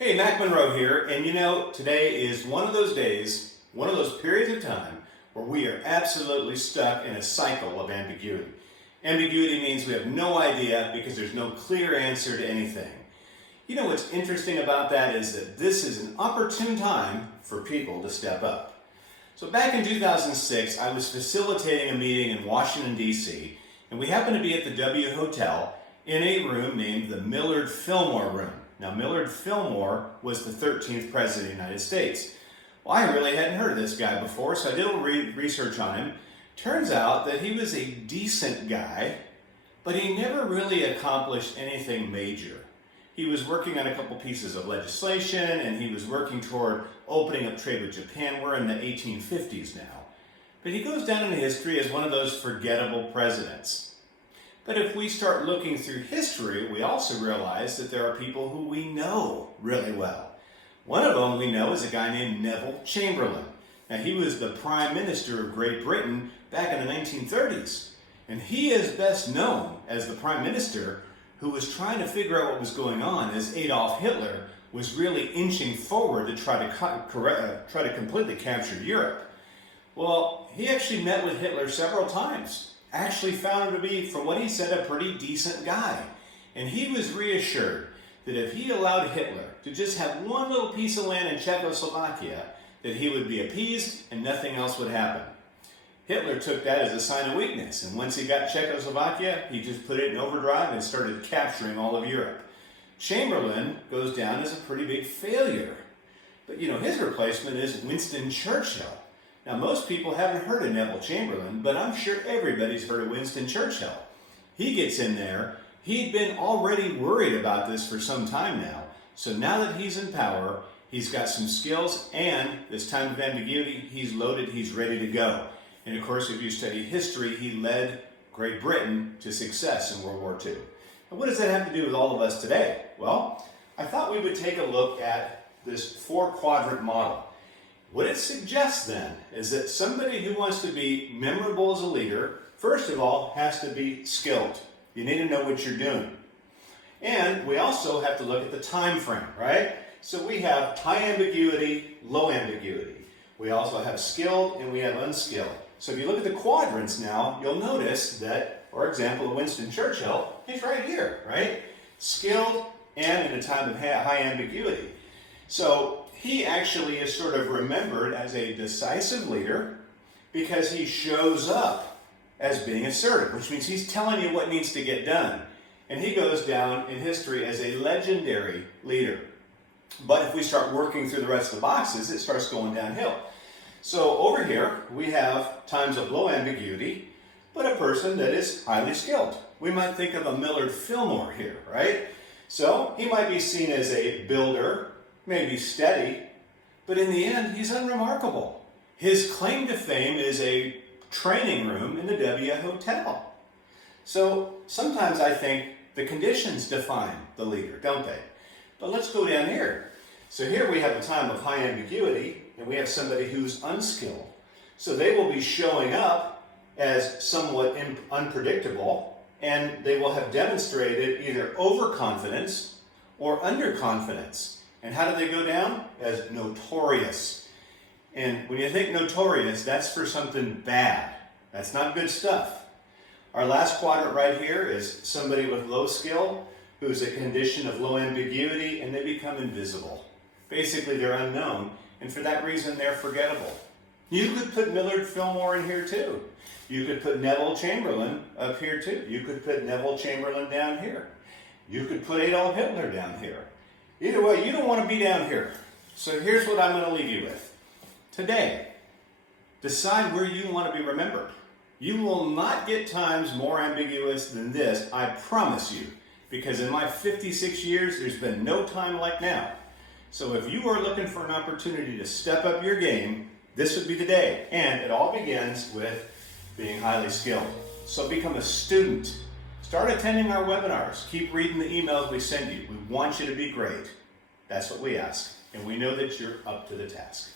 Hey, Mac Monroe here, and today is one of those days, one of those periods of time where we are absolutely stuck in a cycle of ambiguity. Ambiguity means we have no idea because there's no clear answer to anything. What's interesting about that is that this is an opportune time for people to step up. So back in 2006, I was facilitating a meeting in Washington, D.C., and we happened to be at the W Hotel in a room named the Millard Fillmore room. Now, Millard Fillmore was the 13th President of the United States. Well, I really hadn't heard of this guy before, so I did a little research on him. Turns out that he was a decent guy, but he never really accomplished anything major. He was working on a couple pieces of legislation, and he was working toward opening up trade with Japan. We're in the 1850s now. But he goes down in history as one of those forgettable presidents. But if we start looking through history, we also realize that there are people who we know really well. One of them we know is a guy named Neville Chamberlain. Now, he was the Prime Minister of Great Britain back in the 1930s. And he is best known as the Prime Minister who was trying to figure out what was going on as Adolf Hitler was really inching forward to try to completely capture Europe. Well, he actually met with Hitler several times. Actually found him to be, from what he said, a pretty decent guy. And he was reassured that if he allowed Hitler to just have one little piece of land in Czechoslovakia, that he would be appeased and nothing else would happen. Hitler took that as a sign of weakness, and once he got Czechoslovakia, he just put it in overdrive and started capturing all of Europe. Chamberlain goes down as a pretty big failure. But his replacement is Winston Churchill. Now, most people haven't heard of Neville Chamberlain, but I'm sure everybody's heard of Winston Churchill. He gets in there. He'd been already worried about this for some time now. So now that he's in power, he's got some skills, and this time of ambiguity, he's loaded, he's ready to go. And of course, if you study history, he led Great Britain to success in World War II. Now, what does that have to do with all of us today? Well, I thought we would take a look at this 4-quadrant model. What it suggests then is that somebody who wants to be memorable as a leader, first of all, has to be skilled. You need to know what you're doing. And we also have to look at the time frame, right? So we have high ambiguity, low ambiguity. We also have skilled and we have unskilled. So if you look at the quadrants now, you'll notice that, for example, Winston Churchill, he's right here, right? Skilled and in a time of high ambiguity. So he actually is sort of remembered as a decisive leader because he shows up as being assertive, which means he's telling you what needs to get done. And he goes down in history as a legendary leader. But if we start working through the rest of the boxes, it starts going downhill. So over here, we have times of low ambiguity, but a person that is highly skilled. We might think of a Millard Fillmore here, right? So he might be seen as a builder, maybe steady, but in the end, he's unremarkable. His claim to fame is a training room in the W Hotel. So sometimes I think the conditions define the leader, don't they? But let's go down here. So here we have a time of high ambiguity, and we have somebody who's unskilled. So they will be showing up as somewhat unpredictable, and they will have demonstrated either overconfidence or underconfidence. And how do they go down? As notorious. And when you think notorious, that's for something bad. That's not good stuff. Our last quadrant right here is somebody with low skill who's a condition of low ambiguity, and they become invisible. Basically, they're unknown, and for that reason, they're forgettable. You could put Millard Fillmore in here too. You could put Neville Chamberlain up here too. You could put Neville Chamberlain down here. You could put Adolf Hitler down here. Either way, you don't want to be down here. So here's what I'm going to leave you with. Today, decide where you want to be remembered. You will not get times more ambiguous than this, I promise you. Because in my 56 years, there's been no time like now. So if you are looking for an opportunity to step up your game, this would be the day. And it all begins with being highly skilled. So become a student. Start attending our webinars. Keep reading the emails we send you. We want you to be great. That's what we ask. And we know that you're up to the task.